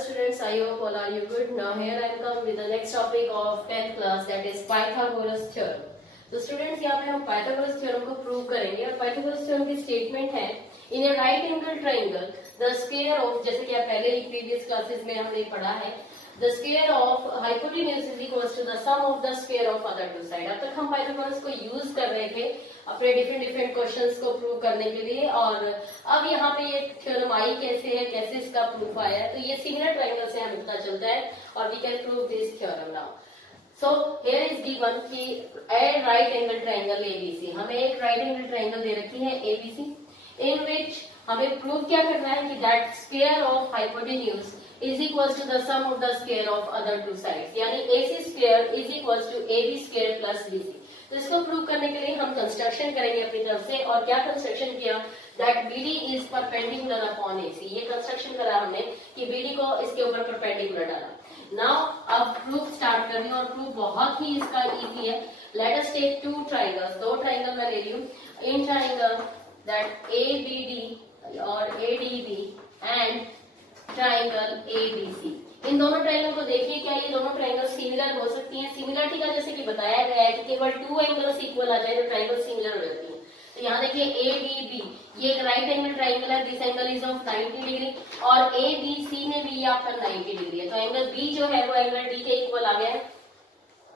Students, I hope all are you good. Now here I am come with the next topic of 10th class, that is Pythagoras theorem. तो students यहाँ पे हम Pythagoras theorem को prove करेंगे और Pythagoras theorem की statement है in a right angle triangle the square of, जैसे कि आप पहले ही प्रीवियस क्लासेस में हमने पढ़ा है, the square of hypotenuse is equals to the sum of the square of other two side. अब तक हम पाइथागोरस को यूज कर रहे थे अपने डिफरेंट क्वेश्चंस को प्रूव करने के लिए, और अब यहाँ पे ये थ्योरम आई कैसे है, कैसे इसका प्रूफ आया है, तो ये सिमिलर ट्राइंगल से हमें पता चलता है और we can prove this theorem now. So here is given कि a right angle triangle ABC, हमें एक राइट एंगल ट्राइंगल दे रखी है एबीसी, इन विच हमें प्रूव क्या करना है कि that square of hypotenuse is equals to the sum of the square of other two sides, यानी AC square is equals to AB square plus BC। तो इसको प्रूव करने के लिए हम कंस्ट्रक्शन करेंगे अपनी तरफ से, और क्या कंस्ट्रक्शन किया, that BD is perpendicular upon AC। ये कंस्ट्रक्शन करा हमने कि BD को इसके ऊपर परपेंडिकुलर डाला। नाउ अब प्रूफ स्टार्ट कर रही हूँ और प्रूफ बहुत ही इसका इजी है। Let us take two triangles, दो ट्राइंगल मैं ले रही हूँ। इन ट्राइंगल दैट ABD और ADB एंड ट्राइंगल ABC, इन दोनों ट्राइंगल को देखिए, क्या ये दोनों ट्राइंगल सिमिलर हो सकती हैं। सिमिलरिटी का जैसे कि बताया गया है कि केवल टू एंगल्स इक्वल आ जाए तो ट्राइंगल सिमिलर हो जाती है। तो यहाँ देखिए ADB, ये एक राइट एंगल ट्राइंगल है, this angle is of 90 degree, और ABC में भी ये आपका 90 डिग्री है। तो एंगल B जो है वो एंगल D के इक्वल आ गया है।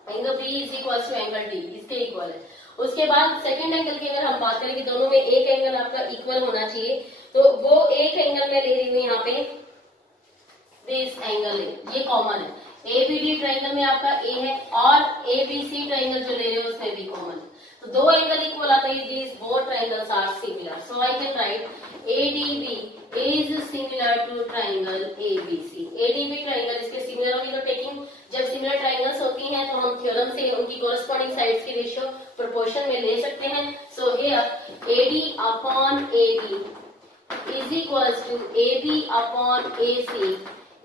Angle B is equal to angle D, इसके इक्वल है। उसके बाद सेकंड एंगल की अगर हम बात करें कि दोनों में एक एंगल आपका इक्वल होना चाहिए, तो वो एक एंगल में ले रही हूँ यहाँ पे, दिस एंगल है, ये कॉमन है। ABD ट्राइंगल में आपका A है और ABC ट्राइंगल जो ले रहे हो उसमें भी कॉमन है, तो दो एंगल इक्वल आता है, this both triangles are similar. So I can write ADB is similar to triangle ABC। ADB triangle इसके सिमिलर होगी, तो टेकिंग जब सिमिलर ट्राइंगल्स होती हैं तो हम थ्योरम से उनकी कोरस्पॉन्डिंग साइड्स की रेशियो प्रोपोर्शन में ले सकते हैं। So here AD upon AB is equals to AB upon AC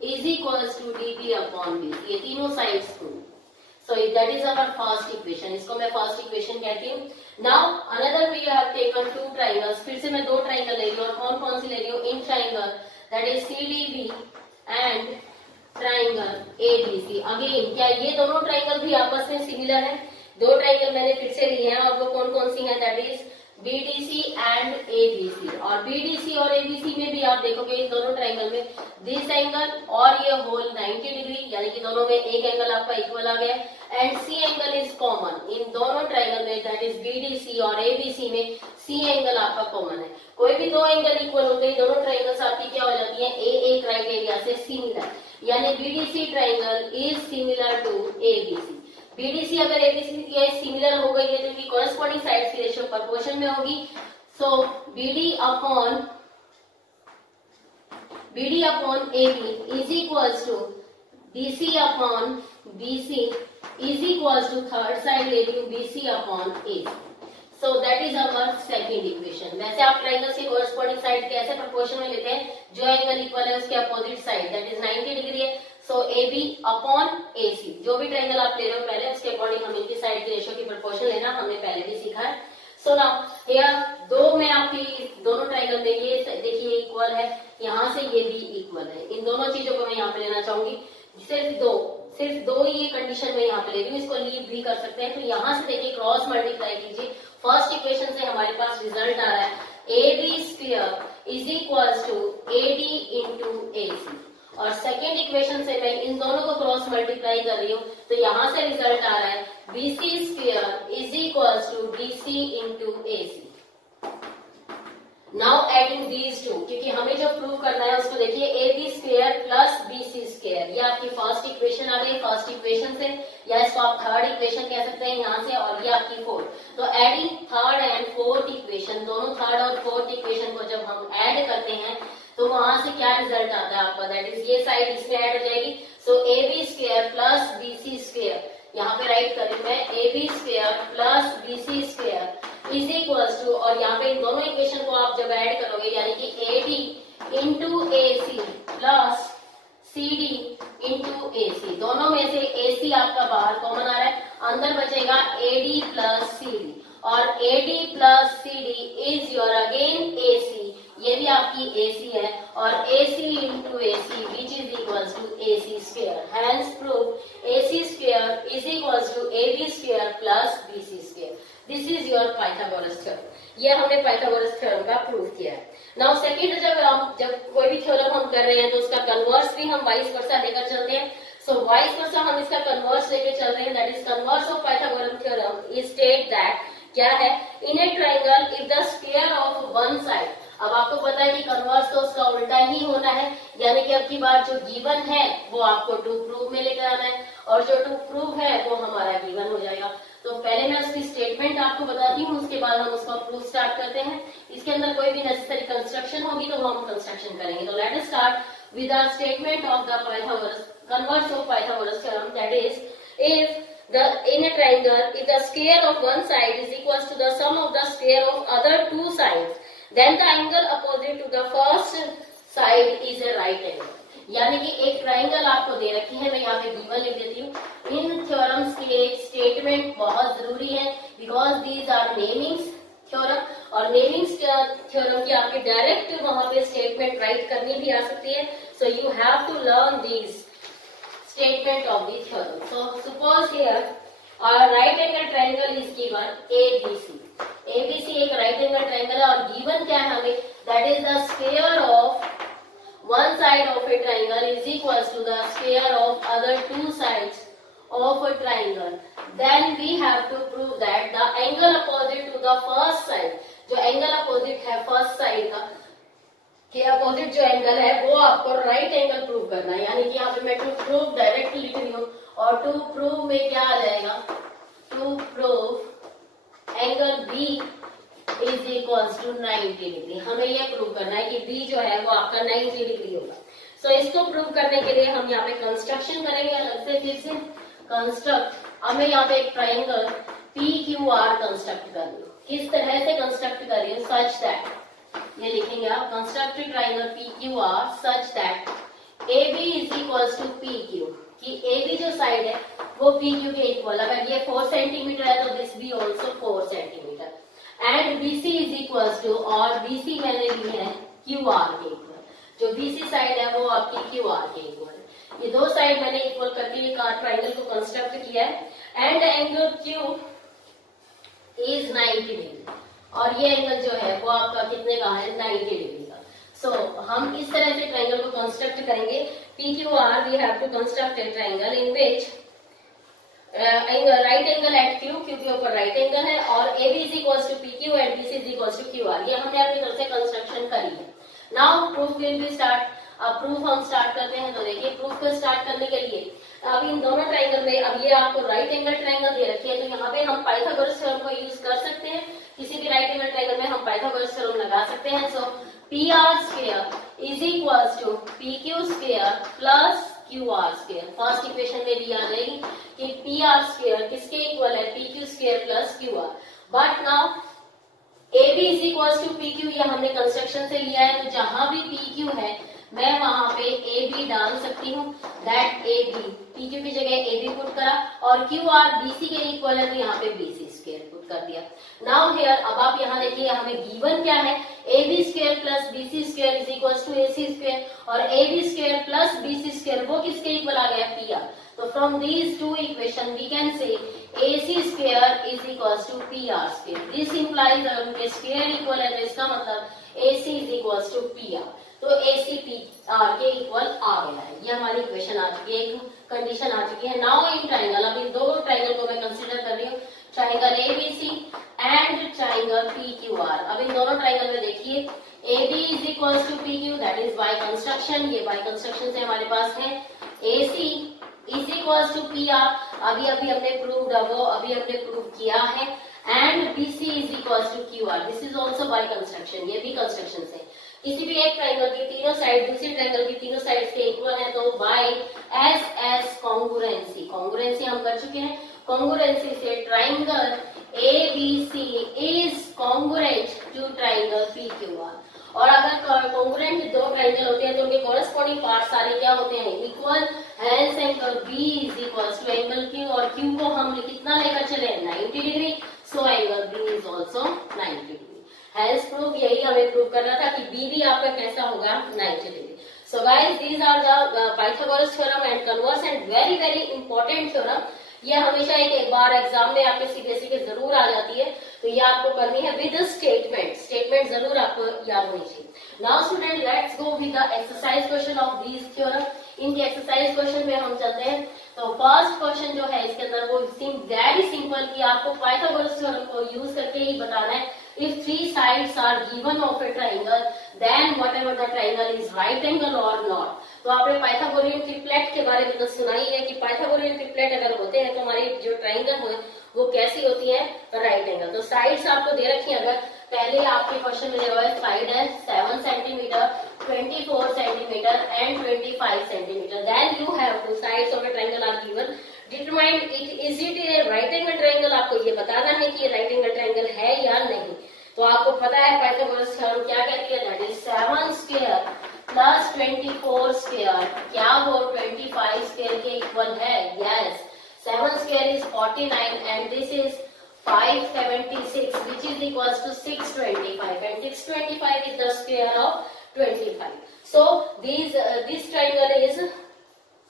is equals to DB upon BC, ये तीनों साइड्स को। So that is our first equation, इसको मैं फर्स्ट इक्वेशन कहती हूँ। Now another we have taken two triangles, फिर से मैं दो ट्राइंगल ले रही हूँ, और कौन कौन सी ले रही हूँ, in triangle that is CDB and triangle ABC। Again क्या ये दोनों ट्राइंगल भी आपस में सिमिलर है? दो ट्राइंगल मैंने फिर से लिए हैं, और वो कौन कौन सी हैं, that is BDC and ABC। और BDC और ABC में भी आप देखोगे इन दोनों ट्राइंगल में दिस एंगल और ये होल 90 डिग्री, यानी कि दोनों में एक एंगल आपका इक्वल आ गया, and C angle is common in दोनों ट्राइंगल में, दैट इज BDC और ABC में C एंगल आपका कॉमन है। कोई भी दो एंगल इक्वल होते हैं, दोनों ट्राइंगल्स आपकी क्या हो जाती है, एक राइट एरिया से सिमिलर, यानी BDC triangle is similar to ABC। BDC अगर ABC की सिमिलर हो गई है तो इनकी कॉरेस्पॉन्डिंग साइड्स की रेशियो प्रोपोर्शन में होगी। So BD upon AB is equals to DC upon BC is equals to third side ले रही हूँ BC upon AC। So that is our second equation. वैसे आप ट्राइंगल्स की कॉरेस्पॉन्डिंग साइड कैसे प्रोपोर्शन में लेते हैं, जो एंगल इक्वल है उसके opposite side, that is 90 degree है। सो AB अपॉन AC, जो भी ट्राइंगल आप ले रहे हो पहले उसके अकॉर्डिंग हम इनकी साइड की रेशियो की प्रोपोर्शन लेना हमने पहले भी सीखा है। सो नाउ हियर दो में आपकी दोनों ट्राइंगल में ये देखिए इक्वल है, यहाँ से ये भी इक्वल है, इन दोनों चीजों को मैं यहाँ पे लेना चाहूंगी। सिर्फ दो ही कंडीशन में यहाँ पे ले रही हूँ, इसको लीव भी कर सकते हैं। तो यहाँ से देखिए क्रॉस मल्टीप्लाई कीजिए, फर्स्ट इक्वेशन से हमारे पास रिजल्ट आ रहा है AB square is equals to AD into AC, और सेकेंड इक्वेशन से मैं इन दोनों को क्रॉस मल्टीप्लाई कर रही हूँ, तो यहाँ से रिजल्ट आ रहा है BC square is equals to DC into AC। Now adding these two, क्योंकि हमें जो प्रूव करना है उसको देखिए, AB square plus BC square, ये आपकी फर्स्ट इक्वेशन आ गई फर्स्ट इक्वेशन से, या इसको आप थर्ड इक्वेशन कह सकते हैं यहाँ से, और ये आपकी फोर्थ। तो adding third and fourth equation, दोनों थर्ड और फोर्थ इक्वेशन को जब हम ऐड करते हैं तो वहां से क्या रिजल्ट आता है आपका, दैट इज ये साइड इसमें ऐड हो जाएगी। So AB square plus BC square, यहाँ पे राइट करें मैं AB square plus BC square is equals to, और यहाँ पे इन दोनों इक्वेशन को आप जब ऐड करोगे, यानी कि AD into AC plus CD into AC, दोनों में से AC आपका बाहर कॉमन आ रहा है, अंदर बचेगा AD प्लस CD, और AD plus CD is your again AC, ये भी आपकी AC है और AC into AC which is equals to AC square. Hence proof AC square is equals to AB square plus BC square. This is your Pythagoras theorem. ये हमने Pythagoras theorem का proof किया है. Now second जब कोई भी theorem हम कर रहे हैं तो उसका कन्वर्स भी हम वाइस वर्सा लेकर चलते हैं. So वाइस वर्सा हम इसका कन्वर्स लेके चल रहे हैं. That is converse of Pythagorean theorem is state that क्या है, in a triangle if the square of one side. अब आपको पता है कि कन्वर्स तो उसका उल्टा ही होना है, यानी कि अब की बार जो गिवन है वो आपको टू प्रूव में लेकर आना है और जो टू प्रूव है वो हमारा गिवन हो जाएगा. तो पहले मैं उसकी स्टेटमेंट आपको बताती हूँ, उसके बाद हम उसका प्रूफ स्टार्ट करते हैं. इसके अंदर कोई भी नेसेसरी कंस्ट्रक्शन होगी तो हम कंस्ट्रक्शन करेंगे. तो let us start with the statement of the Pythagoras converse of Pythagoras theorem. That is in a triangle, if the square of one side is equals to the sum of the square of other two sides, then the angle opposite to the first side is a right angle. यानी कि एक triangle आपको दे रखी है, मैं यहाँ पे गिवन लिख देती हूँ. इन थ्योरम्स के स्टेटमेंट बहुत जरूरी है because these are namings theorem, और नेमिंग्स थ्योरम की आपके डायरेक्ट वहां पे स्टेटमेंट राइट करनी भी आ सकती है. So you have to learn these statement of the theorem. So suppose here our right angle triangle is given ABC. ABC एक right angle triangle है और given क्या है हमें, that is the square of one side of a triangle is equals to the square of other two sides of a triangle. Then we have to prove that the angle opposite to the first side, जो angle opposite है first side का के opposite जो angle है वो आपको right angle prove करना है. यानी कि यहाँ पे मैं टू प्रूव डायरेक्ट लिख रही हूँ और टू प्रूव में क्या आ जाएगा, to prove angle B is equals to 90 degree. हमें ये प्रूव करना है कि B जो है वो आपका 90 डिग्री होगा. सो इसको प्रूव करने के लिए हम यहाँ पे कंस्ट्रक्शन करेंगे अलग से. फिर से कंस्ट्रक्ट, हमें यहाँ पे एक ट्राइंगल PQR कंस्ट्रक्ट कर लो. किस तरह से कंस्ट्रक्ट कर रही हूँ, सच दैट, ये लिखेंगे आप, constructed triangle PQR such that AB is equals to PQ, कि AB जो साइड है वो PQ के इक्वल. अगर ये 4 सेंटीमीटर है तो दिस भी also 4 centimetre. And BC is equals to, और BC मैंने ली है QR के इक्वल. जो BC साइड है वो आपकी QR के इक्वल है. ये दो साइड मैंने इक्वल करके ये ट्राइंगल को कंस्ट्रक्ट किया है. And angle Q is 90 degree और ये एंगल जो है वो आपका कितने का है, 90 डिग्री का. सो हम इस तरह से ट्राइंगल को कंस्ट्रक्ट करेंगे. PQR we have to construct a triangle in which right angle at Q, Q के ऊपर राइट एंगल है, और AB is equals to PQ and BC is equals to QR. ये हमने अपनी तरफ से कंस्ट्रक्शन करी है. Now proof will be start. अब प्रूफ हम स्टार्ट करते हैं. तो देखिए प्रूफ को स्टार्ट करने के लिए अब इन दोनों ट्राइंगल में, अब ये आपको राइट एंगल ट्राइंगल दे रखी है तो यहाँ पे हम पाइथागोरस थ्योरम को यूज कर सकते हैं. किसी भी राइट एंगल ट्राइंगल में हम पाइथागोरस थ्योरम लगा सकते हैं. So PR square is equals to PQ square plus QR square. First equation में भी आ जाएगी कि PR स्क्वायर किसके इक्वल है, PQ square plus QR. But now AB is equals to PQ, ये हमने कंस्ट्रक्शन से लिया है. तो जहां भी PQ है मैं वहां पे AB डाल सकती हूँ. दैट AB PQ की जगह AB पुट करा और QR BC के इक्वल है तो यहाँ पे BC स्क्वायर पुट कर दिया. नाउ हियर, अब आप यहाँ देखिए हमें गिवन क्या है, AB square plus BC square is equals to AC square, और AB square plus BC square वो किसके इक्वल आ गया, PR. तो from these two equation we can say AC square is equals to PR square. This implies अगर उनके square equal है तो इसका मतलब AC is equals to PR. तो AC PR के इक्वल आ गया है. ये हमारी इक्वेशन आ चुकी है, एक कंडीशन आ चुकी है. नाउ इन ट्राइंगल, अब इन दो ट्राइंगल को मैं कंसीडर कर रही हूँ, triangle ABC and triangle PQR. अब इन दोनों ट्राइंगल में देखिए AB is equals to PQ, that is by construction. ये बाय कंस्ट्रक्शन से हमारे पास है. AC is equals to PR, अभी हमने प्रूव्ड, वो अभी हमने प्रूव किया है. And BC is equals to QR, this is also by construction, ये भी कंस्ट्रक्शन से. किसी भी एक ट्राइंगल की तीनों साइड दूसरी ट्राइंगल की तीनों साइड्स के इक्वल है तो बाय SS कॉन्ग्रुएंसी. कॉन्ग्रुएंसी हम कर चुके हैं. कॉन्ग्रुएंसी से triangle ABC is congruent to triangle PQR. और अगर कॉन्ग्रुएंट दो ट्राइंगल होते हैं तो उनके कॉरेस्पॉन्डिंग पार्ट सारे क्या होते हैं, equal. Hence angle B is equals to angle Q, और Q को हम कितना लेकर चले, 90 degree. So angle B is also 90 degree. Hence proof, यही हमें प्रूव करना था कि B भी आपका कैसा होगा 90 degree. So guys these are the Pythagoras theorem and converse and very very important theorem. ये हमेशा एक बार एग्जाम में आपके सीबीएसई के जरूर आ जाती है, तो ये आपको करनी है विद स्टेटमेंट। स्टेटमेंट जरूर आपको याद होनी चाहिए। Now student let's go with the exercise question of these theorem. इनके एक्सरसाइज क्वेश्चन में हम चलते हैं। तो फर्स्ट क्वेश्चन जो है इसके अंदर वो वेरी सिंपल कि आपको पाइथागोरस थ्योरम को यूज करके ही बताना है। If three sides are given of a triangle, then whatever the triangle is right angle or not। तो आपने पाइथागोरियन ट्रिपलेट के बारे में तो सुना ही है कि पाइथागोरियन ट्रिपलेट अगर होते हैं तो हमारी जो ट्राइंगल है वो कैसी होती है, राइट एंगल। तो साइड्स आपको दे रखी है। अगर पहले आपके क्वेश्चन में दिया हुआ है साइड है 7 centimetre, 24 centimetre and 25 centimetre, then you have to sides of a triangle are given, determine it is it a right angle triangle. आपको ये बताना है कि ये राइट एंगल ट्राइंगल है या नहीं। तो आपको पता है पाइथागोरस थ्योरम क्या कहती है, that is 7 square plus 24 square, क्या वो 25 स्क्वायर के इक्वल है? Yes. 7 square is 49 and this is 576 which is equals to 625 and 625 is the square of 25. So this triangle is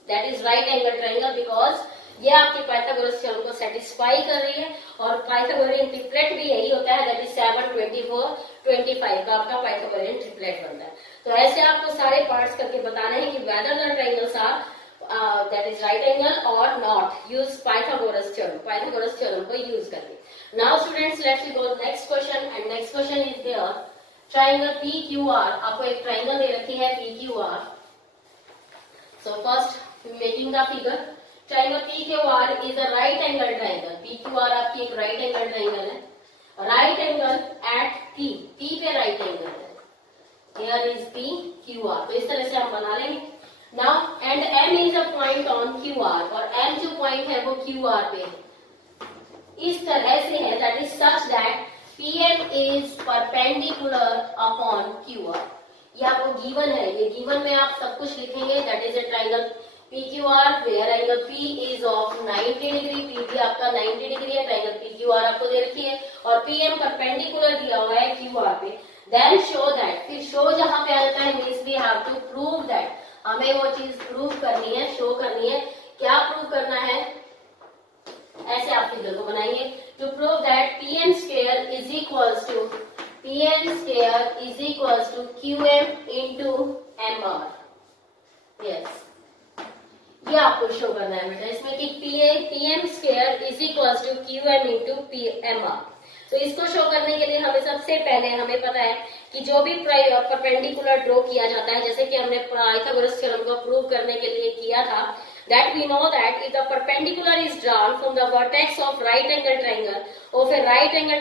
that is right angle triangle because ये आपके Pythagoras theorem को satisfy कर रही है। और पाइथागोरियन ट्रिपलेट भी यही होता है, दैट इज 7, 24, 25 का आपका पाइथागोरियन ट्रिपलेट बनता है। तो ऐसे आपको सारे पार्ट्स करके बताने हैं कि whether the triangles are that is right angle or not. Use Pythagoras theorem, Pythagoras theorem को यूज करके। Now students let's go next question and next question is there triangle PQR। आपको एक ट्रायंगल दे रखी है PQR। So first making the figure. Triangle PQR is a right angle triangle. PQR आपकी एक right angle triangle है। Right angle at P, P पे right angle है। Here is PQR। तो इस तरह से हम बना लेंगे। Now and M is a point on QR और M जो पॉइंट है वो QR पे है। इस तरह से है that is such that PM is perpendicular upon QR। ये आपको गिवन है, ये गिवन में आप सब कुछ लिखेंगे। that is a triangle PQR where angle P is of 90 degree, P भी आपका 90 डिग्री है। ट्रायंगल PQR आपको दे रखी है और PM परपेंडिकुलर दिया हुआ है QR पे। Then show that, फिर शो जहां पे आ जाता है means we have to prove that, हमें वो चीज प्रूव करनी है, शो करनी है। क्या प्रूव करना है? ऐसे आप फिगर को बनाएंगे। To prove that PM square is equals to QM into MR। Yes, ये आपको शो करना है बेटा इसमें कि PM square is equals to QM into MR। तो इसको शो करने के लिए हमें सबसे पहले हमें पता है कि जो भी परपेंडिकुलर ड्रॉ किया जाता है, जैसे कि हमने पाइथागोरस थ्योरम को प्रूव करने के लिए किया था, that we know that if the perpendicular is drawn from the vertex of right angle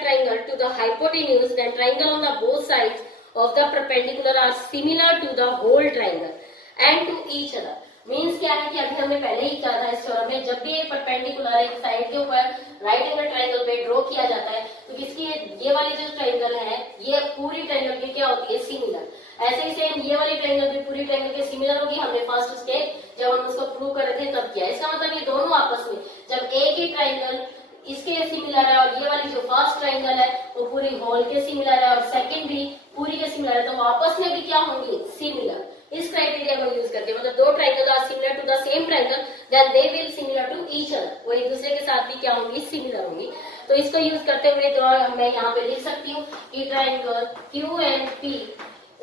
triangle to the hypotenuse, then triangle on the both sides of the perpendicular are similar to the whole triangle and to each other। Means क्या है कि अभी हमने पहले ही कहा था इस theorem में, जब भी परपेंडिकुलर एक साइड के ऊपर राइट एंगल ट्रायंगल पे ड्रॉ किया जाता है तो इसकी ये वाली जो ट्रायंगल है ये पूरी ट्रायंगल की क्या होती है? सिमिलर। ऐसे ही सेम ये वाली ट्रायंगल भी पूरी ट्रायंगल के सिमिलर होगी। हमने फर्स्ट स्टेप जब हम उसको प्रूव कर रहे थे तब किया। इसका मतलब ये दोनों आपस में जब एक ही ट्रायंगल इसके सिमिलर है और ये वाली जो फर्स्ट ट्रायंगल है वो पूरी होल के सिमिलर है और सेकंड भी पूरी के सिमिलर है, तो आपस में भी क्या होंगी? सिमिलर। इस क्राइटेरिया को यूज करके, मतलब दो triangle are similar to the same triangle then they will similar to each other, वो एक दूसरे के साथ भी क्या होंगी? सिमिलर होंगी। तो इसको यूज करते हुए तो मैं यहाँ पे लिख सकती हूँ कि triangle QMP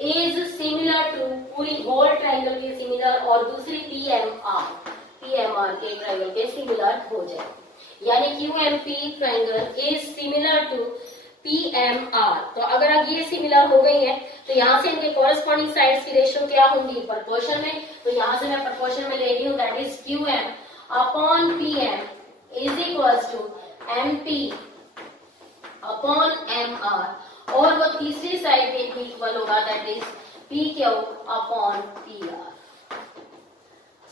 is similar to, पूरी होल ट्रायंगल के सिमिलर और दूसरी PMR के ट्रायंगल के सिमिलर हो जाए। यानी QMP triangle is similar to PMR। तो अगर अब ये सिमिलर हो गई है तो यहाँ से इनके कॉरेस्पॉन्डिंग साइड्स की रेशियो क्या होंगी? प्रोपोर्शन में। तो यहाँ से मैं प्रोपोर्शन में ले रही हूँ, that is QM upon PM is equals to MP upon MR और वो तीसरी साइड पे इक्वल होगा, that is PQ upon PR।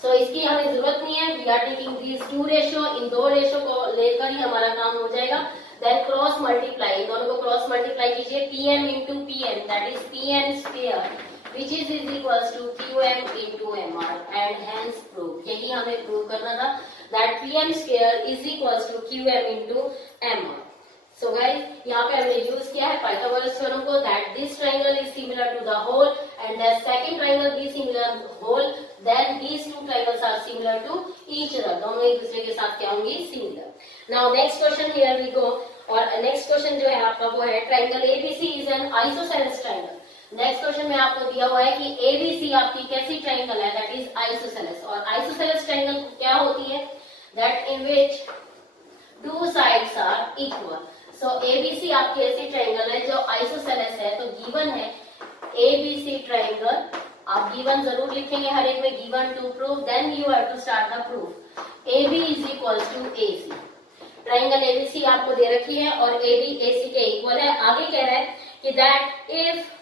So इसकी हमें जरूरत नहीं है, we are taking these two ratio, इन दो रेशियो को लेकर ही हमारा काम हो जाएगा। देन क्रॉस मल्टीप्लाई, दोनों को क्रॉस मल्टीप्लाई कीजिए, PM into PM that is PM square which is equals to QM into MR and hence prove. यही हमें प्रूव करना था that PM square is equals to QM into MR। So guys यहाँ पे हमने use किया है पाइथागोरस थ्योरम को, that this triangle is similar to the whole and the second triangle be similar whole, then these two triangles are similar to each other, दोनों एक दूसरे के साथ क्या होंगी, similar. Now next question here we go, और next question जो है आपका वो है triangle ABC is an isosceles triangle. Next question में आपको दिया हुआ है कि एबीसी आपकी कैसी ट्राइंगल है, दैट इज आइसोसेलेस। और आइसोसेलेस ट्राइंगल क्या होती है, that in which two sides are equal. So ABC आपकी ऐसी ट्राइंगल है जो आइसोसेलेस है। तो गिवन है एबीसी ट्राइंगल, आप गिवन जरूर लिखेंगे हर एक में, given to prove, then you have to start the proof. AB is equal to AC, triangle ABC आपको दे रखी है और AB AC के इक्वल है। आगे कह रहा है कि दैट इफ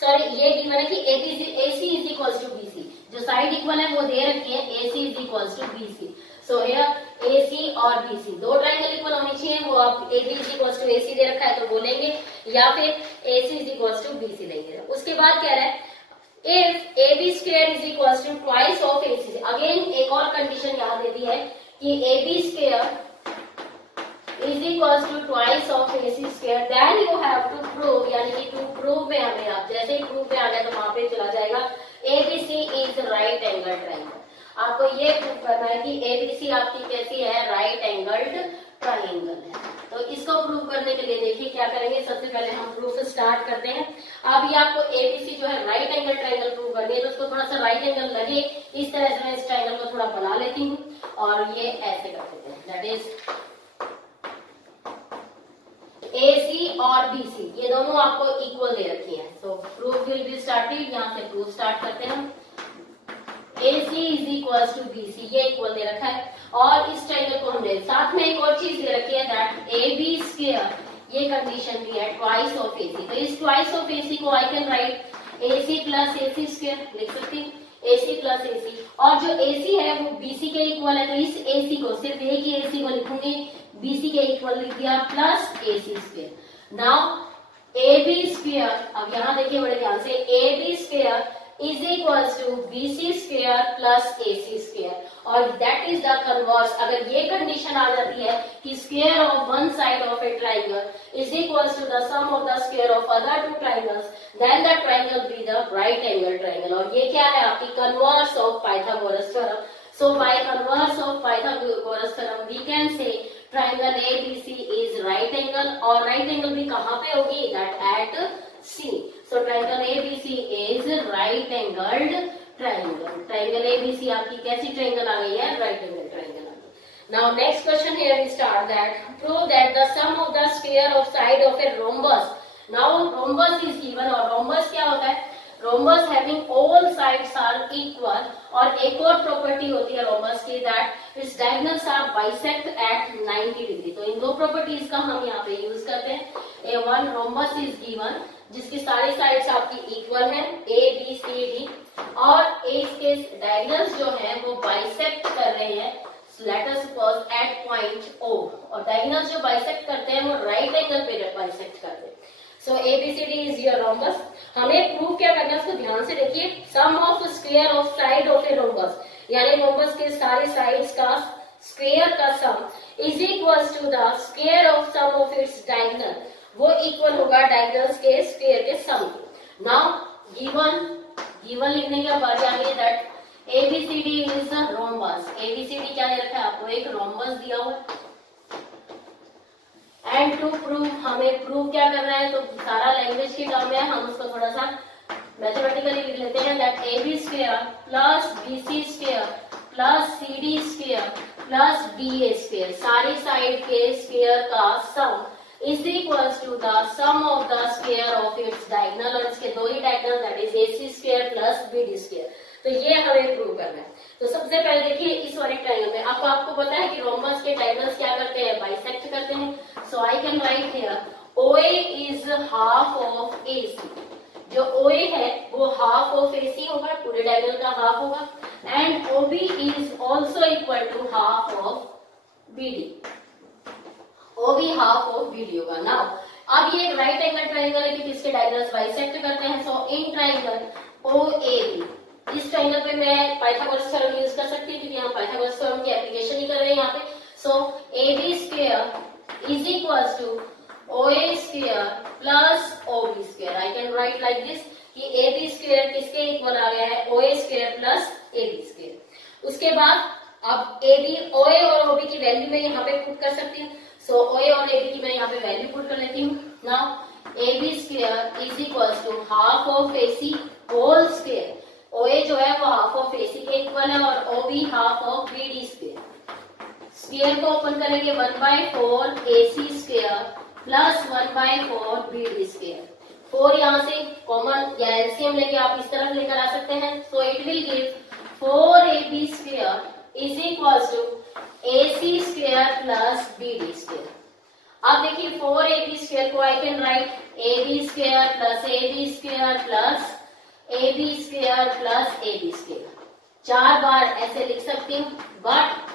ये गिवन है कि AC is equal to BC, जो साइड इक्वल है वो दे रखी है AC is equal to BC। So here AC और BC दो ट्राइंगल इक्वल होनी चाहिए, वो आप AB is equal to AC दे रखा है तो बोलेंगे, या फिर AC is equal to BC लेंगे। उसके बाद कह रहा है if AB square is equal to twice of AC, again एक और कंडीशन यहाँ दे दी है कि AB square is equals to twice of AC square, then you have to prove, यानी कि to prove में हमें, आप जैसे ही prove में आ गया तो वहां पे चला जाएगा ABC is right angled triangle। आपको ये प्रूव करना है कि ABC आपकी कैसी है, राइट एंगल्ड ट्राइंगल है। तो इसको प्रूव करने के लिए देखिए क्या करेंगे, सबसे पहले हम प्रूफ स्टार्ट करते हैं। अब ये आपको ABC जो है राइट एंगल ट्राइंगल प्रूव करनी है, तो उसको थोड़ा सा राइट एंगल लगे इस तरह से मैं इस ट्राइंगल को थोड़ा बना लेती हूँ और ये ऐसे कर देते हैं, दैट इज AC और BC ये दोनों आपको इक्वल दे रखी है। So proof will be started, यहाँ से प्रूफ स्टार्ट करते हैं हम। AC is equal to BC ये इक्वल दे रखा है, और इस ट्राइंगल को हमने साथ में एक और चीज दे रखी है, दैट AB स्क्वायर, ये कंडीशन भी है, ट्वाइस ऑफ AC। तो इस ट्वाइस ऑफ AC को I can right AC plus AC square लिख सकती हूँ, AC प्लस AC, और जो AC है वो BC के इक्वल है, तो इस AC को सिर्फ एक ही AC को लिखूंगी, BC के इक्वल लिख दिया, plus AC square. Now AB square, अब यहाँ देखिए बड़े ध्यान से, AB square is equal to BC square plus AC square, और दैट इज द कन्वर्स। अगर ये कंडीशन आ जाती है कि square of one side of a triangle is equal to the sum of the square of other two triangles, then the triangle be the right angle triangle. और ये क्या है, आपकी converse of Pythagoras theorem. So by converse of Pythagoras theorem we can say triangle ABC is right angle, और right angle भी कहाँ पे होगी, that at C। So triangle ABC is right angled triangle. Triangle ABC आपकी कैसी triangle आ गई है, right angled triangle आ गई। Now next question here we start that prove that the sum of the square of side of a rhombus. Now rhombus is given, और rhombus क्या होता है, rhombus having all sides are equal, और एक और property होती है rhombus की, that its diagonals are bisect at 90 degree। तो इन दो प्रॉपर्टीज का हम यहाँ पे यूज करते हैं। A1 rhombus is given जिसकी सारी साइड्स आपकी इक्वल है, A B C D, और इसके डायगोनल्स जो है वो बाइसेक्ट कर रहे हैं, let us suppose at point O, और डायगोनल्स जो बाइसेक्ट करते हैं वो राइट एंगल पे बाइसेक्ट करते हैं। So ABCD is your rhombus. हमें प्रूव क्या करना है, उसको ध्यान से देखिए, sum of square of side of a rhombus, यानी रोम्बस के सारे साइड्स का स्क्वायर का sum is equal to the square of sum of its diagonal, वो इक्वल होगा डायगोनल्स के स्क्वायर के सम। नाउ गिवन लिखने की बात आ गई, that ABCD is the rhombus. ABCD क्या दे रखा है आपको, एक रोम्बस दिया हुआ है, एंड टू प्रूव हमें प्रूव क्या करना है, तो सारा लैंग्वेज की टर्म है, हम उसको थोड़ा सा मैथमेटिकली लिख लेते हैं, that AB square plus BC square plus CD square plus DA square, सारी साइड के स्क्वायर का सम is equals to the sum of the square of its diagonal, और इसके दो ही diagonal, that is AC square plus BD square. तो ये हमें प्रूव करना है। तो सबसे पहले देखिए इस वाले ट्रायंगल में आपको पता है कि रोम्बस के डायगोनल्स क्या करते हैं, बाइसेक्ट करते हैं। So I can write here OA is half of AC, जो OA है वो हाफ ऑफ AC होगा, पूरे डायगोनल का हाफ होगा, and OB is also equal to half of BD, OB half of BD होगा। नाउ अब ये राइट एंगल ट्राइंगल है कि इसके डायगोनल्स बाइसेक्ट करते हैं। सो इन ट्राइंगल OAB, इस ट्राइंगल पे मैं पाइथागोरस थ्योरम यूज कर सकती हूँ क्योंकि हम पाइथागोरस थ्योरम की एप्लीकेशन ही कर रहे हैं यहाँ पे। So AB square is equal to बाद अब AB OA और OB की वैल्यू मैं यहाँ पे पुट कर सकती हूँ। सो OA और AB की मैं यहाँ पे वैल्यू पुट कर लेती हूँ। Now AB square is equals to half of AC whole square. OA जो है वो हाफ ऑफ AC के इक्वल है और OB half of BD square. Square को ओपन करेंगे 1/4 AC square plus 1/4 BD square. 4 यहाँ से कॉमन या एलसीएम लेके आप इस तरफ लेकर आ सकते हैं। So it will give 4AB square is equals to AC square plus BD square. अब देखिए 4AB स्क्वायर को I can write AB square plus AB square plus AB square plus AB square. 4 बार ऐसे लिख सकती हूँ, बट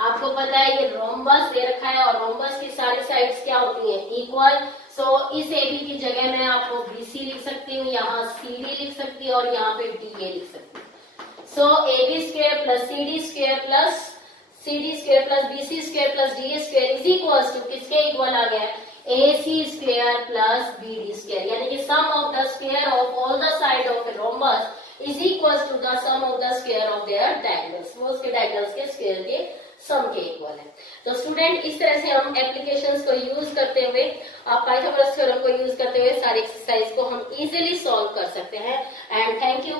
आपको पता है ये रोम्बस दे रखा है और रोम्बस की सारी साइड्स क्या होती हैं? इक्वल। सो इस AB की जगह मैं आपको BC लिख सकती हूँ, यहाँ CD लिख सकती हूँ और यहाँ पे DA लिख सकती हूँ। So AB square plus CD square plus CD square plus BC square plus DA square is equal to किसके इक्वल आ गया? AC square plus BD square, यानी कि sum of the square of all the side of a rhombus is equal to the sum of the square of their diagonals. वो उसके diagonals के square के सम के इक्वल है। तो स्टूडेंट इस तरह से हम एप्लीकेशंस को यूज करते हुए, पाइथागोरस थ्योरम को यूज करते हुए सारी एक्सरसाइज को हम इजीली सॉल्व कर सकते हैं। And thank you.